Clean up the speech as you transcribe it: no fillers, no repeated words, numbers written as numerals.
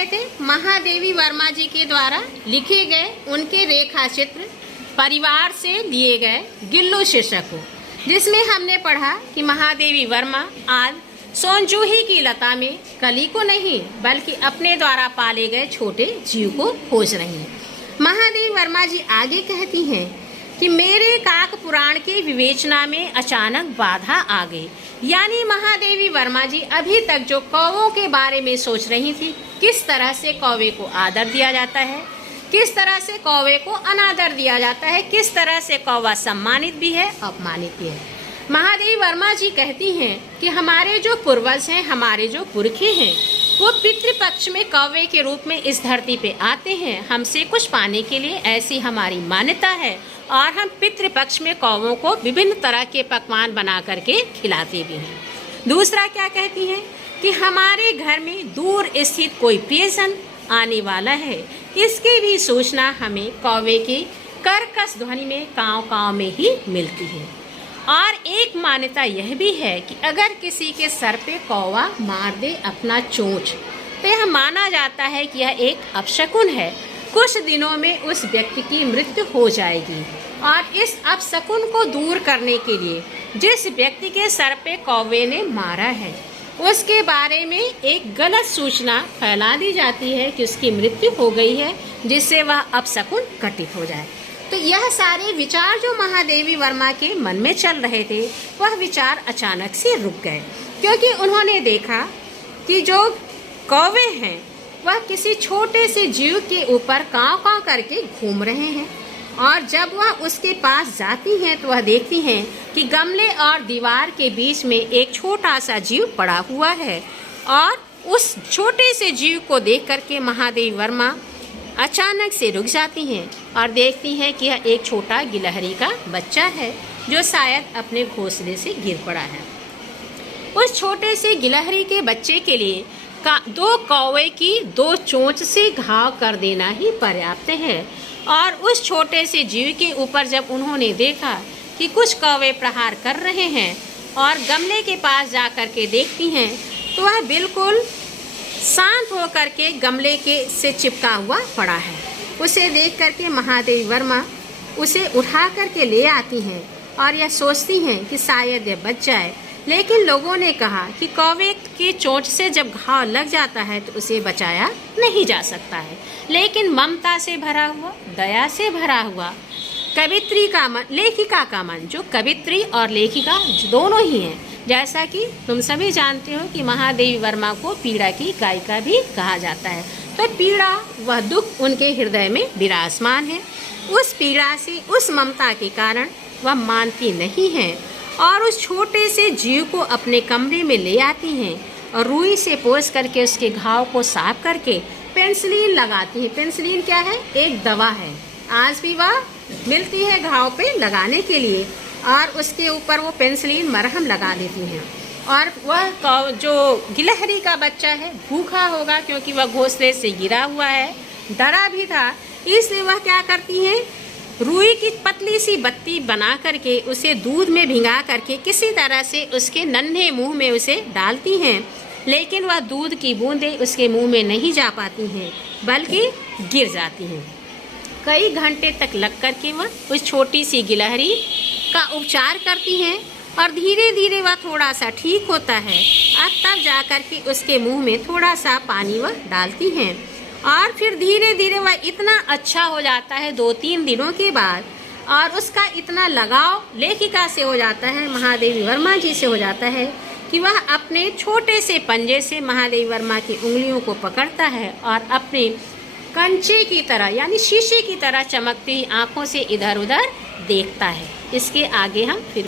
रहे थे महादेवी वर्मा जी के द्वारा लिखे गए उनके रेखा चित्र परिवार से लिए गए गिल्लू शीर्षक को, जिसमें हमने पढ़ा कि महादेवी वर्मा आज सोनजूही की लता में कली को नहीं बल्कि अपने द्वारा पाले गए छोटे जीव को खोज रही हैं। महादेवी वर्मा जी आगे कहती हैं कि मेरे काक पुराण के विवेचना में अचानक बाधा आ गई। यानी महादेवी वर्मा जी अभी तक जो कौवों के बारे में सोच रही थी, किस तरह से कौवे को आदर दिया जाता है, किस तरह से कौवे को अनादर दिया जाता है, किस तरह से कौवा सम्मानित भी है अपमानित भी है। महादेवी वर्मा जी कहती हैं कि हमारे जो पूर्वज हैं, हमारे जो पुरखे हैं, वो पितृपक्ष में कौवे के रूप में इस धरती पे आते हैं हमसे कुछ पाने के लिए, ऐसी हमारी मान्यता है। और हम पितृपक्ष में कौवों को विभिन्न तरह के पकवान बना करके खिलाते भी हैं। दूसरा क्या कहती हैं कि हमारे घर में दूर स्थित कोई प्रियजन आने वाला है, इसकी भी सूचना हमें कौवे की कर्कश ध्वनि में काँव काँव में ही मिलती है। और एक मान्यता यह भी है कि अगर किसी के सर पे कौवा मार दे अपना चोंच, तो यह माना जाता है कि यह एक अपशकुन है, कुछ दिनों में उस व्यक्ति की मृत्यु हो जाएगी। और इस अपशकुन को दूर करने के लिए जिस व्यक्ति के सर पे कौवे ने मारा है, उसके बारे में एक गलत सूचना फैला दी जाती है कि उसकी मृत्यु हो गई है, जिससे वह अपशकुन घटित हो जाए। तो यह सारे विचार जो महादेवी वर्मा के मन में चल रहे थे, वह विचार अचानक से रुक गए, क्योंकि उन्होंने देखा कि जो कौवे हैं वह किसी छोटे से जीव के ऊपर काँव काँव करके घूम रहे हैं। और जब वह उसके पास जाती हैं तो वह देखती हैं कि गमले और दीवार के बीच में एक छोटा सा जीव पड़ा हुआ है। और उस छोटे से जीव को देख करके महादेवी वर्मा अचानक से रुक जाती हैं और देखती हैं कि यह एक छोटा गिलहरी का बच्चा है, जो शायद अपने घोंसले से गिर पड़ा है। उस छोटे से गिलहरी के बच्चे के लिए दो कौवे की दो चोंच से घाव कर देना ही पर्याप्त है। और उस छोटे से जीव के ऊपर जब उन्होंने देखा कि कुछ कौवे प्रहार कर रहे हैं और गमले के पास जा कर के देखती हैं, तो वह बिल्कुल शांत होकर के गमले के से चिपका हुआ पड़ा है। उसे देख करके महादेवी वर्मा उसे उठा करके ले आती हैं और यह सोचती हैं कि शायद यह बच जाए। लेकिन लोगों ने कहा कि कौवे की चोंच से जब घाव लग जाता है तो उसे बचाया नहीं जा सकता है। लेकिन ममता से भरा हुआ, दया से भरा हुआ कवित्री का मन, लेखिका का मन, जो कवित्री और लेखिका दोनों ही हैं, जैसा कि तुम सभी जानते हो कि महादेवी वर्मा को पीड़ा की गायिका भी कहा जाता है। तो पीड़ा, वह दुख उनके हृदय में विराजमान है। उस पीड़ा से, उस ममता के कारण वह मानती नहीं है और उस छोटे से जीव को अपने कमरे में ले आती हैं और रुई से पोंछ करके उसके घाव को साफ करके पेनिसिलिन लगाती है। पेनिसिलिन क्या है? एक दवा है, आज भी वह मिलती है घाव पे लगाने के लिए, और उसके ऊपर वो पेनिसिलिन मरहम लगा देती हैं। और वह जो गिलहरी का बच्चा है भूखा होगा, क्योंकि वह घोंसले से गिरा हुआ है, डरा भी था, इसलिए वह क्या करती हैं, रुई की पतली सी बत्ती बना करके उसे दूध में भिंगा करके किसी तरह से उसके नन्हे मुंह में उसे डालती हैं। लेकिन वह दूध की बूंदें उसके मुंह में नहीं जा पाती हैं, बल्कि गिर जाती हैं। कई घंटे तक लग करके वह उस छोटी सी गिलहरी का उपचार करती हैं और धीरे धीरे वह थोड़ा सा ठीक होता है। और तब जा कर के उसके मुंह में थोड़ा सा पानी वह डालती हैं और फिर धीरे धीरे वह इतना अच्छा हो जाता है 2-3 दिनों के बाद, और उसका इतना लगाव लेखिका से हो जाता है, महादेवी वर्मा जी से हो जाता है, कि वह अपने छोटे से पंजे से महादेवी वर्मा की उंगलियों को पकड़ता है और अपने कंचे की तरह, यानी शीशे की तरह चमकती आँखों से इधर उधर देखता है। इसके आगे हम फिर